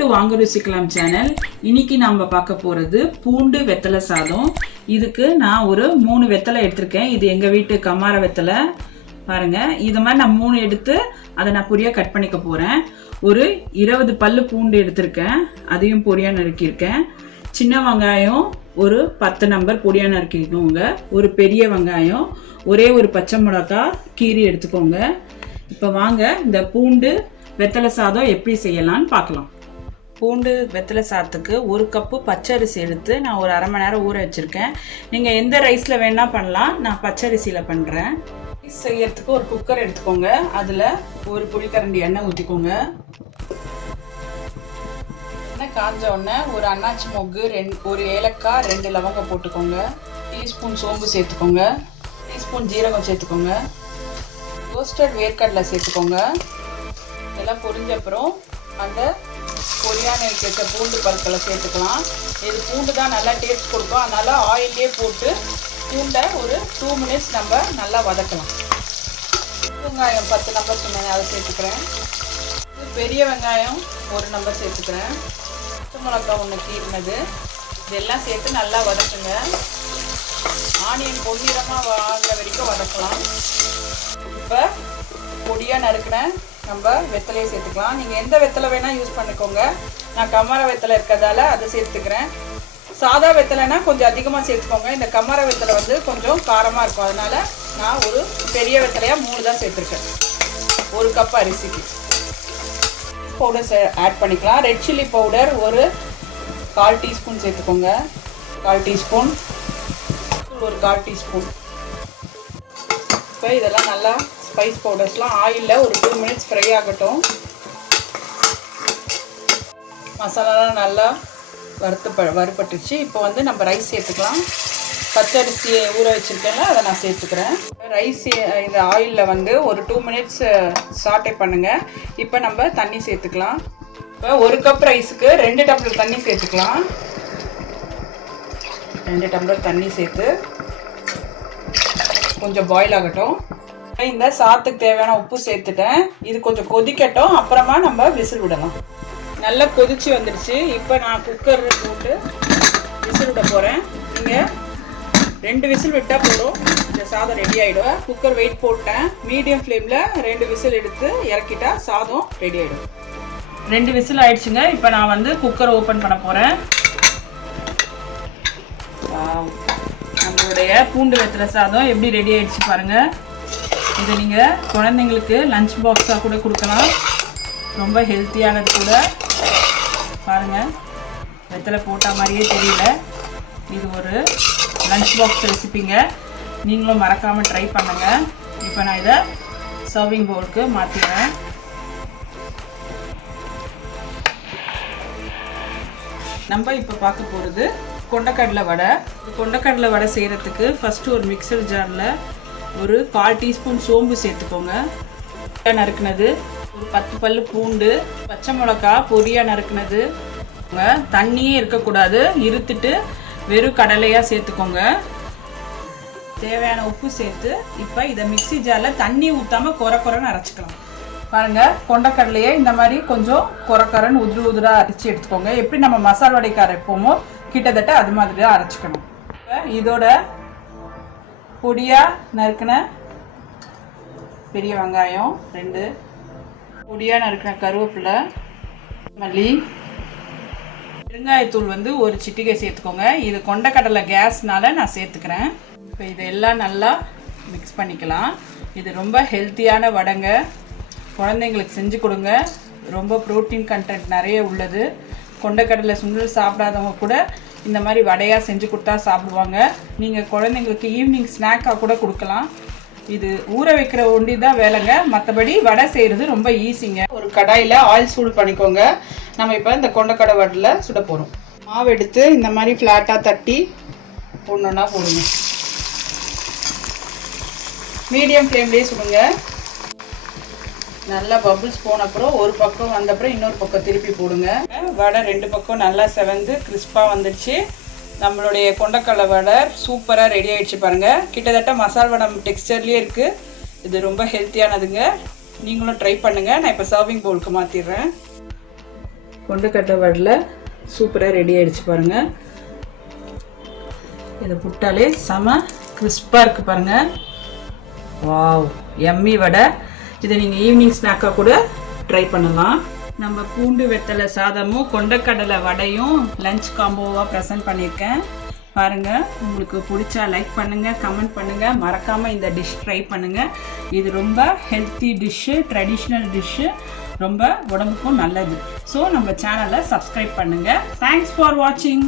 Welcome to வாங்க ருசிக்கலாம் channel. இன்னைக்கு நாம பார்க்க போறது பூண்டு வெத்தலை சாதம். இதுக்கு நான் ஒரு 3 வெத்தலை எடுத்திருக்கேன். இது எங்க வீட்டு கமார வெத்தலை பாருங்க. இது மாதிரி நான் 3 எடுத்து அதை நான் பொடியா கட் பண்ணிக்க போறேன். ஒரு 20 பல்லு பூண்டு எடுத்திருக்கேன், அதையும் பொடியா நறுக்கியிருக்கேன். சின்ன வெங்காயம் ஒரு 10 நம்பர் பொடியா நறுக்கிக்கோங்க. ஒரு பெரிய வெங்காயம், ஒரே ஒரு பச்சை மிளகாய் கீரி எடுத்துக்கோங்க. இப்போ வாங்க இந்த பூண்டு வெத்தலை சாதம் எப்படி செய்யலான்னு பார்க்கலாம். பூண்டு வெத்தலை சாதத்துக்கு 1 கப்பு பச்சரிசி எடுத்து நான் ஒரு அரை மணி நேரம் ஊற வச்சுருக்கேன். நீங்கள் எந்த ரைஸில் வேணால் பண்ணலாம், நான் பச்சரிசியில் பண்ணுறேன். ரைஸ் செய்யறதுக்கு ஒரு குக்கர் எடுத்துக்கோங்க. அதில் ஒரு புளிக்கரண்டி எண்ணெய் ஊற்றிக்கோங்க. எண்ணெய் காஞ்ச உடனே ஒரு அன்னாச்சி மொக்கு, ஒரு ஏலக்காய், 2 லவங்கம் போட்டுக்கோங்க. டீஸ்பூன் சோம்பு சேர்த்துக்கோங்க. டீஸ்பூன் ஜீரகம் சேர்த்துக்கோங்க. ரோஸ்டட் வேர்க்கடலை சேர்த்துக்கோங்க. இதெல்லாம் பொரிஞ்ச அப்புறம் அந்த பொரியான வைக்க பூண்டு பருக்களை சேர்த்துக்கலாம். இது பூண்டு தான் நல்லா டேஸ்ட் கொடுக்கும், அதனால் ஆயிலே போட்டு பூண்டை ஒரு 2 மினிட்ஸ் நம்ம நல்லா வதக்கலாம். வெங்காயம் 10 நம்பர் சொன்னேன், அதை சேர்த்துக்கிறேன். பெரிய வெங்காயம் 1 நம்பர் சேர்த்துக்கிறேன். பச்சை மிளகாய் 1 கீறினது, இதெல்லாம் சேர்த்து நல்லா வதக்குங்க. ஆனியன் பொன்னிறமாக வாங்குற வரைக்கும் வதக்கலாம். இப்போ பொடியாக நறுக்கினேன் நம்ம வெத்தலையை சேர்த்துக்கலாம். நீங்கள் எந்த வெத்தலை வேணால் யூஸ் பண்ணிக்கோங்க. நான் கமர வெத்தலை இருக்கிறதால அதை சேர்த்துக்கிறேன். சாதா வெத்தலைனா கொஞ்சம் அதிகமாக சேர்த்துக்கோங்க. இந்த கமர வெத்தலை வந்து கொஞ்சம் காரமாக இருக்கும், அதனால் நான் ஒரு பெரிய வெத்தலையாக 3 தான் சேர்த்துருக்கேன். 1 கப் அரிசிக்கு. பவுடர் ஆட் பண்ணிக்கலாம். ரெட் சில்லி பவுடர் ஒரு 1/4 டீஸ்பூன் சேர்த்துக்கோங்க. 1/4 டீஸ்பூன், ஒரு 1/4 டீஸ்பூன். இப்போ இதெல்லாம் நல்லா ஸ்பைஸ் பவுடர்ஸ்லாம் ஆயிலில் ஒரு 2 மினிட்ஸ் ஃப்ரை ஆகட்டும். மசாலாலாம் நல்லா வறுபட்டுச்சு. இப்போ வந்து நம்ம ரைஸ் சேர்த்துக்கலாம். பச்சரிசியை ஊற வச்சுருக்கேன்ல, அதை நான் சேர்த்துக்கிறேன். ரைஸ் இந்த ஆயிலில் வந்து ஒரு 2 மினிட்ஸ் சாட்டே பண்ணுங்கள். இப்போ நம்ம தண்ணி சேர்த்துக்கலாம். இப்போ 1 கப் ரைஸுக்கு 2 டம்ளர் தண்ணி சேர்த்துக்கலாம். 2 டம்ளர் தண்ணி சேர்த்து கொஞ்சம் பாயில் ஆகட்டும். இந்த சாதத்துக்கு தேவையான உப்பு சேர்த்துட்டேன். இது கொஞ்சம் கொதிக்கட்டும், அப்புறமா நம்ம விசில் விடலாம். நல்லா கொதிச்சு வந்துடுச்சு. இப்போ நான் குக்கர் போட்டு விசில் விட போகிறேன். நீங்கள் 2 விசில் விட்டால் போதும், இந்த சாதம் ரெடி ஆகிடும். குக்கர் வெயிட் போட்டேன். மீடியம் ஃப்ளேமில் 2 விசில் எடுத்து இறக்கிட்டா சாதம் ரெடி ஆகிடும். 2 விசில் ஆயிடுச்சுங்க. இப்போ நான் வந்து குக்கர் ஓப்பன் பண்ண போகிறேன். நம்மளுடைய பூண்டு வெத்தலை சாதம் எப்படி ரெடி ஆகிடுச்சு பாருங்கள். இதை நீங்கள் குழந்தைங்களுக்கு லஞ்ச் பாக்ஸாக கூட கொடுக்கலாம், ரொம்ப ஹெல்த்தியானது கூட. பாருங்கள், வெத்தலை போட்ட மாதிரியே தெரியல. இது ஒரு லஞ்ச் பாக்ஸ் ரெசிபிங்க, நீங்களும் மறக்காமல் ட்ரை பண்ணுங்கள். இப்போ நான் இதை சர்விங் பவுலுக்கு மாற்றிடுறேன். நம்ம இப்போ பார்க்க போகிறது கொண்டக்கடலை வடை. கொண்டக்கடலை வடை செய்கிறதுக்கு ஃபஸ்ட்டு ஒரு மிக்சர் ஜாரில் ஒரு 1/4 டீஸ்பூன் சோம்பு சேர்த்துக்கோங்க. நறுக்குனது ஒரு 10 பல்லு பூண்டு, பச்சை மிளகாய் பொடியாக நறுக்குனது. தண்ணியே இருக்கக்கூடாது, இருத்துட்டு வெறும் கடலையாக சேர்த்துக்கோங்க. தேவையான உப்பு சேர்த்து இப்போ இதை மிக்சி ஜாரில் தண்ணி ஊற்றாமல் கொரன்னு அரைச்சிக்கலாம். பாருங்கள், கொண்டக்கடலையை இந்த மாதிரி கொஞ்சம் கொரன்னு உதிராக அரைச்சி எடுத்துக்கோங்க. எப்படி நம்ம மசால் வடைக்கு அரைப்போமோ கிட்டத்தட்ட அது மாதிரி தான் அரைச்சிக்கணும். இப்போ இதோட பொடியாக நறுக்கின பெரிய வெங்காயம் 2, பொடியாக நறுக்கின கருவேப்பிலை, மல்லி, பெருங்காயத்தூள் வந்து ஒரு சிட்டிகை சேர்த்துக்கோங்க. இது கொண்டக்கடலை கேஸ்னால நான் சேர்த்துக்கிறேன். இப்போ இதெல்லாம் நல்லா மிக்ஸ் பண்ணிக்கலாம். இது ரொம்ப ஹெல்த்தியான வடைங்க, குழந்தைங்களுக்கு செஞ்சு கொடுங்க. ரொம்ப ப்ரோட்டீன் கண்டென்ட் நிறைய உள்ளது. கொண்டக்கடலை சுண்டல் சாப்பிடாதவங்க கூட இந்த மாதிரி வடையாக செஞ்சு கொடுத்தா சாப்பிடுவாங்க. நீங்கள் குழந்தைங்களுக்கு ஈவினிங் ஸ்நாக்காக கூட கொடுக்கலாம். இது ஊற வைக்கிற ஒண்டி தான் வேலைங்க, மற்றபடி வடை செய்கிறது ரொம்ப ஈஸிங்க. ஒரு கடாயில் ஆயில் சூடு பண்ணிக்கோங்க. நம்ம இப்போ இந்த கொண்டக்கடலை வடையில் சுட போகிறோம். மாவு எடுத்து இந்த மாதிரி ஃப்ளாட்டாக தட்டி ஒன்றா போடுங்க. மீடியம் ஃப்ளேம்லேயே சுடுங்க. நல்லா பபுள்ஸ் போன அப்புறம் ஒரு பக்கம் வந்த அப்புறம் இன்னொரு பக்கம் திருப்பி போடுங்க. வடை 2 பக்கம் நல்லா செவந்து கிறிஸ்பாக வந்துடுச்சு. நம்மளுடைய கொண்டக்கடலை வடை சூப்பராக ரெடி ஆகிடுச்சு பாருங்கள். கிட்டத்தட்ட மசால் வடை டெக்ஸ்டர்லேயே இருக்குது. இது ரொம்ப ஹெல்த்தியானதுங்க, நீங்களும் ட்ரை பண்ணுங்கள். நான் இப்போ சர்விங் பவுலுக்கு மாற்றிடுறேன். கொண்டக்கடலை வடை சூப்பராக ரெடி ஆகிடுச்சு பாருங்கள். இதை புட்டாலே செம கிறிஸ்பாக இருக்குது பாருங்கள். வாவ், எம்மி வடை. இதை நீங்கள் ஈவினிங் ஸ்நாக்காக கூட ட்ரை பண்ணலாம். நம்ம பூண்டு வெத்தலை சாதமும் கொண்டக்கடலை வடையும் லஞ்ச் காம்போவாக ப்ரெசென்ட் பண்ணியிருக்கேன் பாருங்கள். உங்களுக்கு பிடிச்சா லைக் பண்ணுங்கள், கமெண்ட் பண்ணுங்கள், மறக்காமல் இந்த டிஷ் ட்ரை பண்ணுங்கள். இது ரொம்ப ஹெல்த்தி டிஷ்ஷு, ட்ரெடிஷ்னல் டிஷ்ஷு, ரொம்ப உடம்புக்கும் நல்லது. ஸோ நம்ம சேனலை சப்ஸ்கிரைப் பண்ணுங்கள். தேங்க்ஸ் ஃபார் வாட்சிங்.